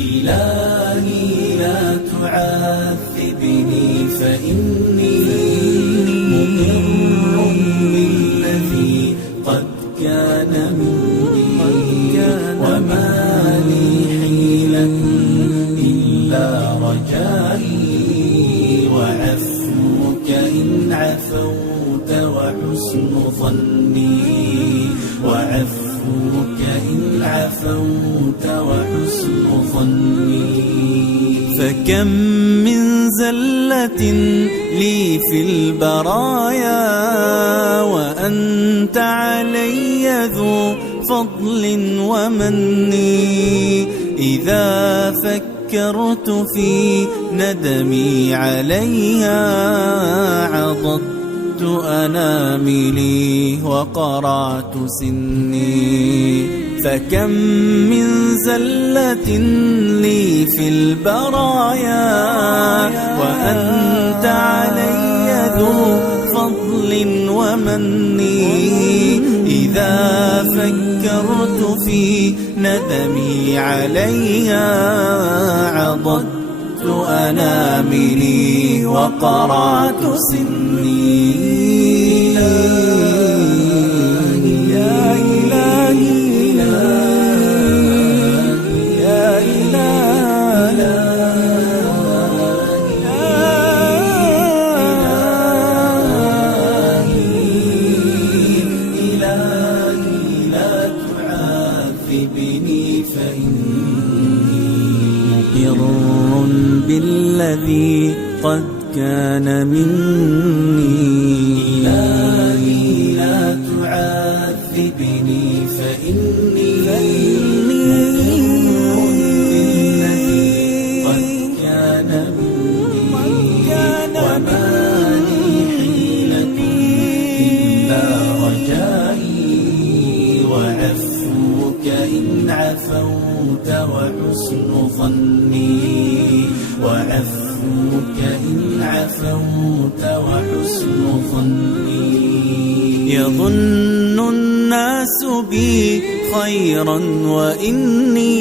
إلهي لا تعذبني فإني مقر بالذي قد كان مني، وما لي حيلة إلا رجائي وعفوك إن عفوت وحسن ظني، وعفوك إن عفوت وحسن ظني. فكم من زلة لي في البرايا وأنت علي ذو فضل ومن، إذا فكرت في ندمي عليها عضدت أناملي وقرعت سني. فكم من زلة لي في البرايا وأنت علي ذو فضل ومن، إذا فكرت في ندمي عليها عضدت أناملي وقرعت سني. مقر بالذي قد كان مني. إلهي لا تعذبني فإني مقر بالذي قد كان مني، وما لي حيلة إلا رجائي وعفوك إن عفوت وحسن ظني، وعفوك إن عفوت وحسن ظني. يظن الناس بي خيرا وإني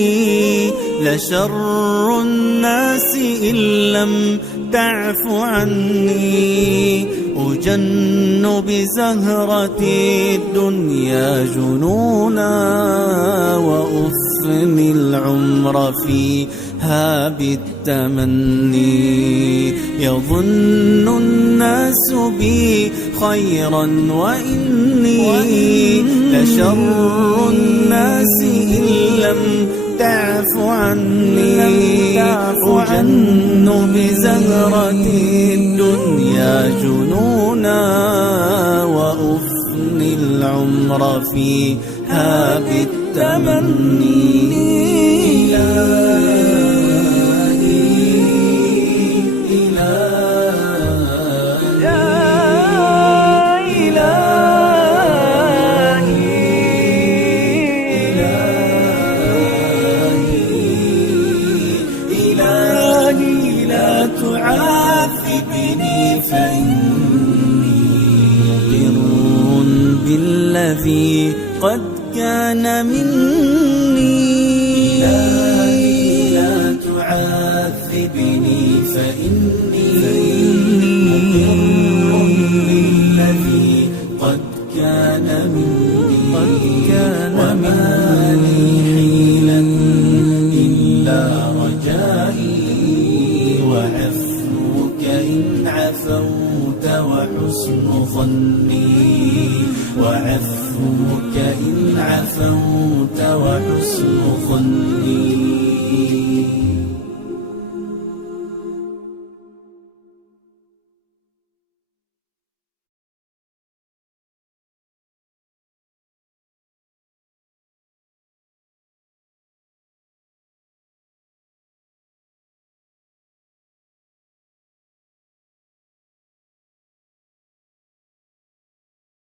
لشر الناس إن لم تعف عني، أجن بزهرة الدنيا جنونا وأفني العمر فيها بالتمني. يظن الناس بي خيرا وإني لشر الناس إن لم تعف عني، أجن بزهرة الدنيا جنونا وأفني العمر فيها بالتمني. تعذبني فإني مقر بالذي قد كان مني. إلهي لا تعذبني فإني مقر بالذي قد كان مني، وما لي حيلة إلا رجائي وعفوك إن عفوت وحسن ظني، وعفوك إن عفوت وحسن ظني.